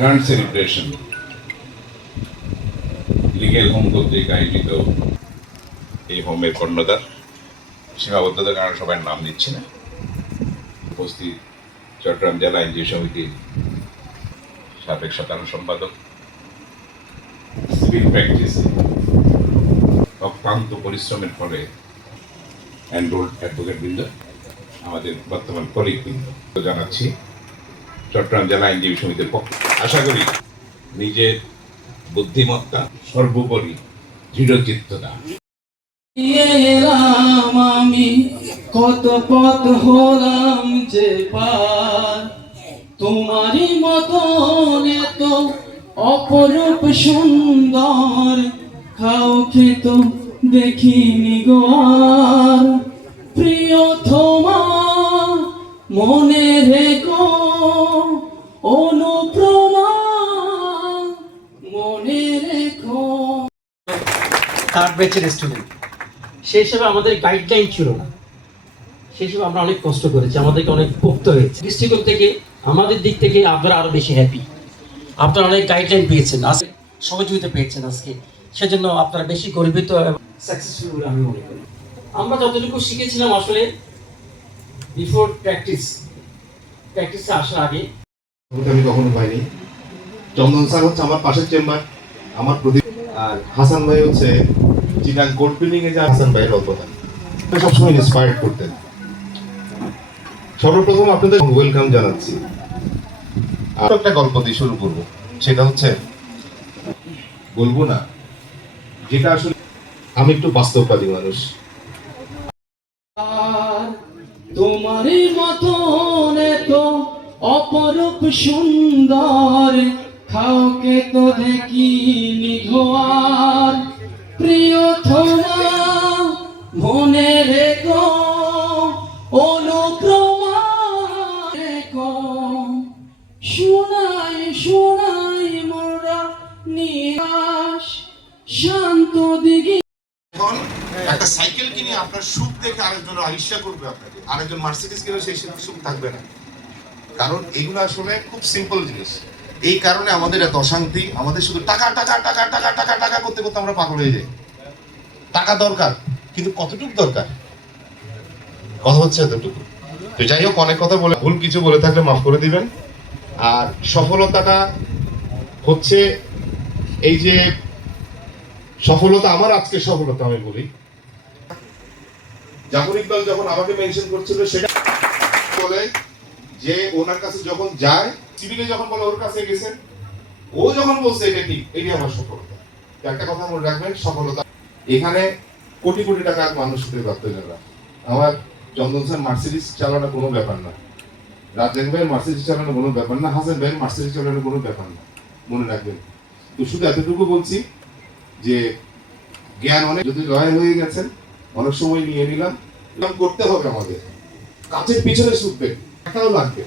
Grand celebration legal home কর্তৃক আয়োজিত এই হোমের কর্ণধার, সীমাবদ্ধতার কারণে সবাই নাম নিচ্ছে না, উপস্থিত চট্টগ্রাম জেলা আইনজীবী সমিতির সাবেক সাধারণ সম্পাদক, সিভিল প্র্যাকটিস অক্লান্ত পরিশ্রমের ফলে এনরোল্ড অ্যাডভোকেট বৃন্দ, আমাদের বর্তমান কলিগ বৃন্দ জানাচ্ছি চট্টগ্রাম জেলা আইনজীবী সমিতির পক্ষে। আশা করি নিজের বুদ্ধিমত্তা সর্বোপরি দৃঢ়চিত্ততা। আমি কত পথ হলাম যে পার, তোমারই মতন এত অপরূপ সুন্দর কাউকে তো দেখিনি গো আর। প্রিয়তমা মনে রেখো, অনুপ্রমা মনে রেখো। থার্ড ব্যাচের স্টুডেন্ট, সেই হিসেবে আমাদের গাইডলাইন ছিল না, সেই হিসেবে আমরা অনেক কষ্ট করেছি, আমাদেরকে অনেক পোক্ত হয়েছে। দৃষ্টিকোণ থেকে আমাদের দিক থেকে আপনারা আরো বেশি হ্যাপি, আপনারা অনেক গাইডলাইন পেয়েছেন, আজকে সহযোগিতা পেয়েছেন আজকে, সেজন্য আপনারা বেশি গর্বিত এবং সাকসেসফুল বলে আমি মনে করি। আমরা যতটুকু শিখেছিলাম আসলে বিফোর প্র্যাকটিসে আসার আগে আমি কখনো পাইনি। চন্দন স্যার হচ্ছে আমার পাশের চেম্বার, আমার প্রদীপ, আর হাসান ভাই হচ্ছে চিটাং কোর্ট বিল্ডিং এ যে হাসান ভাইয়ের অবদান সবসময় ইন্সপায়ার্ড করতেন। সর্বপ্রথম আপনাদের ওয়েলকাম জানাচ্ছি। আর একটা গল্প দিয়ে শুরু করব, সেটা হচ্ছে বলবো না, যেটা আসলে আমি একটু বাস্তববাদী মানুষ। তোমারই মতন এত অপরূপ সুন্দর কাউকে তো দেখিনি গো আর। প্রিয়তমা মনে রেখো, অনুপ্রমা রেখো। শোনাই শোনাই মোরা নিরাশ শান্ত দিকে। এখন একটা সাইকেল কিনে আপনার সুখ দেখে আরেকজন ঈর্ষা করবে, আপনাকে আরেকজন মার্সিডিজ কিনে সেই সুখ থাকবে না। কারণ এগুলো আসলে খুব সিম্পল জিনিস। এই কারণে আমাদের এত অশান্তি, আমাদের শুধু টাকা টাকা টাকা টাকা টাকা টাকা করতে করতে আমরা পাগল হয়ে যাই। টাকা দরকার, কিন্তু কতটুকু দরকার, কথা হচ্ছে এতটুকু। তো যাই হোক, অনেক কথা বলে ভুল কিছু বলে থাকলে মাফ করে দিবেন। আর সফলতাটা হচ্ছে এই যে সফলতা, আমার আজকে সফলতা আমি বলি, জাফর ইকবাল যখন আমাকে মেনশন করছিল সেটা বলে যে ওনার কাছে যখন যায়, সিভিলে যখন বলে ওর কাছে গেছে, ও যখন বলছে এটা ঠিক, এটাই আমার সফলতা। একটা কথা মনে রাখবেন, সফলতা এখানে কোটি কোটি টাকার মানুষ হতে পারতেন না। আমার চন্দন স্যার মার্সিডিজ চালানো কোনো ব্যাপার না, রাজেন ভাইয়ের মার্সিডিজ চালানো কোনো ব্যাপার না, হাসান ভাইয়ের মার্সিডিজ চালানো কোনো ব্যাপার না, মনে রাখবেন। তো শুধু এতটুকু বলছি যে জ্ঞান অনেক, যদি লয়াল হয়ে গেছেন অনেক সময় নিয়ে নিলাম, করতে হবে আমাদের, কাছের পিছনে ছুটবেন, টাকাও লাগবে,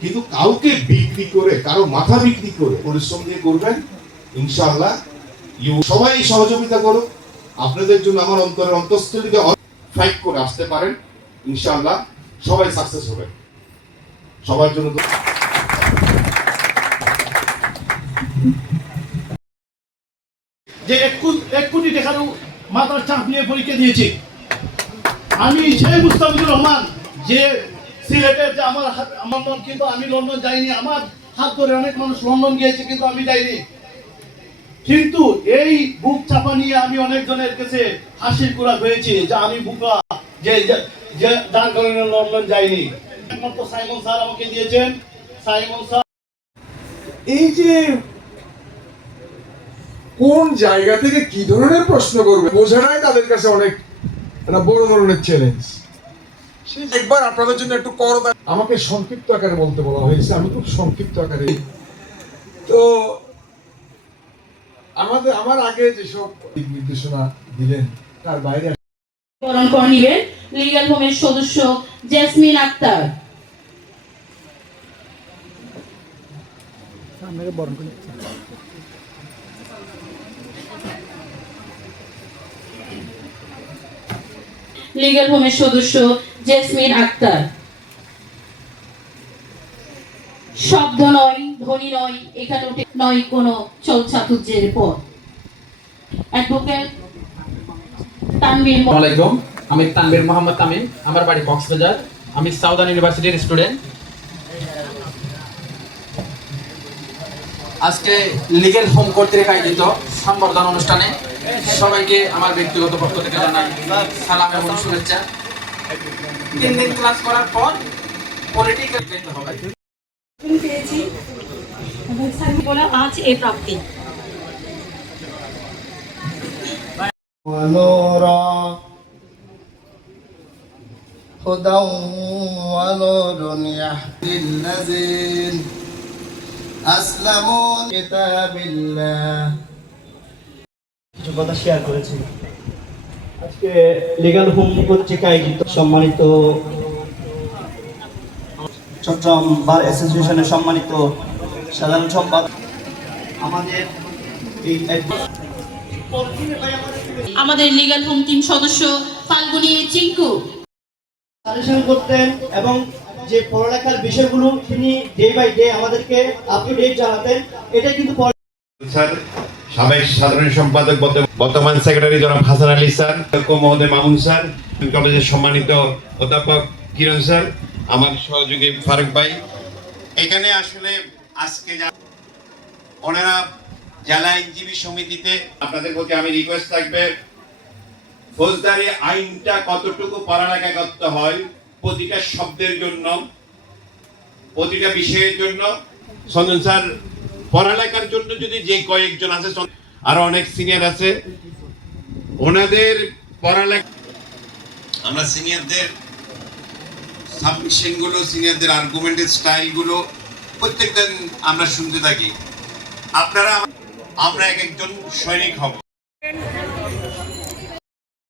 কিন্তু কাউকে বিক্রি করে, কারো মাথা বিক্রি করে পরিশ্রম দিয়ে করবেন, ইনশাআল্লাহ সবাই সহযোগিতা করুক। আপনাদের জন্য আমার অন্তরের অন্তঃস্থলিতে ফাইট করে আসতে পারেন, ইনশাআল্লাহ সবাই সাকসেস হবে। সবার জন্য যে 1 কোটি টাকারও মাথার চাপ নিয়ে পরীক্ষা দিয়েছি আমি, সেই মুস্তাফিজুর রহমান, যে সিলেটের যে আমার মন, কিন্তু আমি লন্ডন যাইনি, আমার হাত ধরে অনেক মানুষ লন্ডন গিয়েছে, কিন্তু আমি যাইনি। কিন্তু এই বুক চাপা নিয়ে আমি অনেকজনের কাছে হাসির কুড়া হয়েছি যে আমি বুকা, যে যার কারণে লন্ডন যাইনি। একমাত্র সাইমন স্যার আমাকে দিয়েছেন। সাইমন স্যার এই যে কোন জায়গা থেকে কি ধরনের প্রশ্ন করবে বোঝাটাই তাদের কাছে অনেক একটা বড় ধরনের চ্যালেঞ্জ। একবার আপনাদের জন্য একটু করদা, আমাকে সংক্ষিপ্ত আকারে বলতে বলা হয়েছে, আমি খুব সংক্ষিপ্ত আকারে। তো আমার আগে যেসব নির্দেশনা দিলেন তার বাইরে বরণ করে নিলেন লিগ্যাল হোমের সদস্য জেসমিন আক্তার। লিগ্যাল হোমের সদস্য জেসমিন আক্তার। শব্দ নয়। ধনী নয়, এখানে উঠে নয় কোনো চলচাতুর্যের পর। অ্যাডভোকেট তানভীর আসসালামাইকুম, আমি তানভীর মোহাম্মদ তামিম, আমার বাড়ি কক্সবাজার, আমি সাউদার্ন ইউনিভার্সিটির স্টুডেন্ট। আজকে লিগেল হোম কর্তৃক আয়োজিত সংবর্ধনা অনুষ্ঠানে সবাইকে আমার ব্যক্তিগত পক্ষ থেকে জানাই সালাম এবং শুভেচ্ছা। 3 দিন ক্লাস করার পর পলিটিক্যাল হবে পেয়েছি এবং স্যার বলে আজ এই প্রাপ্তি। ونورا هدى ونور يهدي الذين أسلموا كتاب الله কিছু কথা শেয়ার করেছি। আজকে লিগ্যাল হোম পত্রিকা আয়োজিত সম্মানিত চট্টগ্রাম বার অ্যাসোসিয়েশনের সম্মানিত সাধারণ সম্পাদক আমাদের এই আমাদের লিগ্যাল হোম টিম সদস্য ফাল্গুনী চিঙ্কু সাজেশন করতেন এবং যে পড়ালেখার বিষয়গুলো তিনি ডে বাই ডে আমাদেরকে আপ টু ডেট জানাতেন। এটা কিন্তু স্যার, সাবেক সাধারণ সম্পাদক বর্তমান সেক্রেটারি জনাব হাসান আলী স্যার, মহোদয় মামুন স্যার, কলেজের সম্মানিত অধ্যাপক কিরণ স্যার, আমার সহযোগী ফারুক ভাই। এখানে আসলে আজকে ওনারা জেলা আইনজীবী সমিতিতে আপনাদের প্রতি আমি রিকোয়েস্ট থাকবে, ফৌজদারি আইনটা কতটুকু পড়ালেখা করতে হয় প্রতিটা শব্দের জন্য, প্রতিটা বিষয়ের জন্য। সন্দন স্যার পড়ালেখার জন্য যদি যে কয়েকজন আছে, আরো অনেক সিনিয়র আছে, ওনাদের পড়ালেখা আমরা সিনিয়রদের সাবমিশন গুলো, সিনিয়রদের আর্গুমেন্টের স্টাইল গুলো প্রত্যেকদিন আমরা শুনতে থাকি। আপনারা আমরা এক একজন সৈনিক হব।